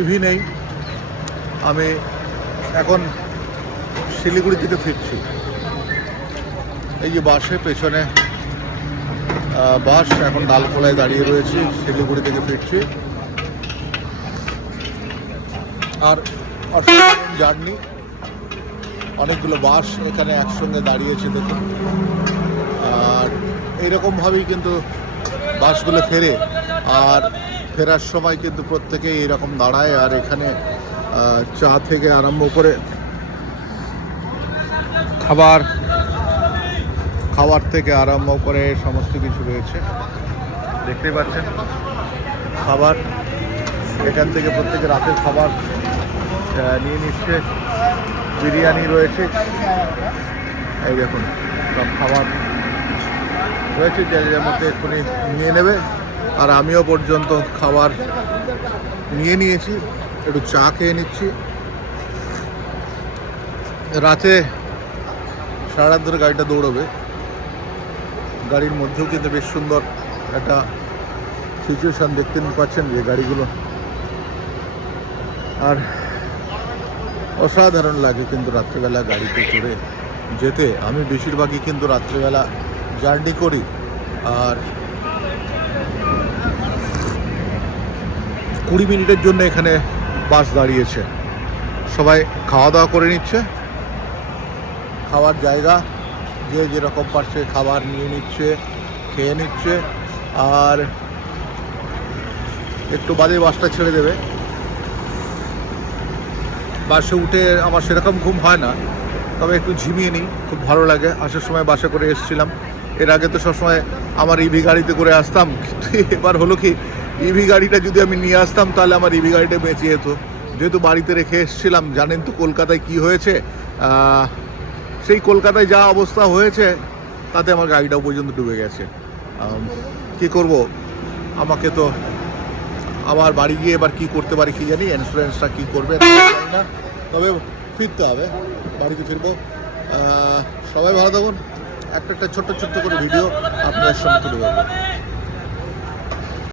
EV নেই। আমি এখন শিলিগুড়ির দিকে ফিরছি। এই যে বাসে পেছনে বাস এখন ডালখোলায় দাঁড়িয়ে রয়েছি, শিলিগুড়ি থেকে ফিরছি। আর জার্নি। অনেকগুলো বাস এখানে একসঙ্গে দাঁড়িয়েছে, দেখুন। আর এইরকমভাবেই কিন্তু বাসগুলো ফেরে। আর ফেরার সময় কিন্তু প্রত্যেকেই এরকম দাঁড়ায় আর এখানে চা থেকে আরম্ভ করে খাবার খাবার থেকে আরম্ভ করে সমস্ত কিছু রয়েছে। দেখতেই পাচ্ছেন, খাবার, এখান থেকে প্রত্যেকে রাতের খাবার নিয়ে নিচ্ছে। বিরিয়ানি রয়েছে। এই দেখুন, সব খাবার রয়েছে, যে মধ্যে এক্ষুনি নিয়ে নেবে। আর আমিও পর্যন্ত খাবার নিয়ে নিয়েছি, একটু চা খেয়ে নিচ্ছি। রাতে সারা ধরে গাড়িটা দৌড়বে। গাড়ির মধ্যেও কিন্তু বেশ সুন্দর একটা সিচুয়েশান দেখতে পাচ্ছেন যে গাড়িগুলো। আর অসাধারণ লাগে কিন্তু রাত্রেবেলা গাড়িতে চড়ে যেতে। আমি বেশিরভাগই কিন্তু রাত্রেবেলা জার্নি করি। আর কুড়ি মিনিটের জন্য এখানে বাস দাঁড়িয়েছে। সবাই খাওয়া দাওয়া করে নিচ্ছে। খাওয়ার জায়গা, যে যেরকম পারছে খাবার নিয়ে নিচ্ছে, খেয়ে নিচ্ছে। আর একটু বাদে বাসটা ছেড়ে দেবে। বাসে উঠে আমার সেরকম ঘুম হয় না, তবে একটু ঝিমিয়ে নিই, খুব ভালো লাগে। আসার সময় বাসে করে এসেছিলাম। এর আগে তো সবসময় আমার ইভি গাড়িতে করে আসতাম, কিন্তু এবার হলো কি ইভি গাড়িটা যদি আমি নিয়ে আসতাম, তাহলে আমার ইভি গাড়িটা বেঁচে যেত। যেহেতু বাড়িতে রেখে এসেছিলাম, জানেন তো কলকাতায় কি হয়েছে? সেই কলকাতায় যা অবস্থা হয়েছে, তাতে আমার গাড়িটাও পর্যন্ত ডুবে গেছে। কি করব? আমাকে তো আবার বাড়ি গিয়ে এবার কি করতে পারি কি জানি ইন্স্যুরেন্সটা কি করবে না। তবে ফিরতে হবে, বাড়িতে ফিরবো। সবাই ভালো থাকুন। একটা একটা ছোট্ট ছোট্ট করে ভিডিও আপনার সঙ্গে তুলে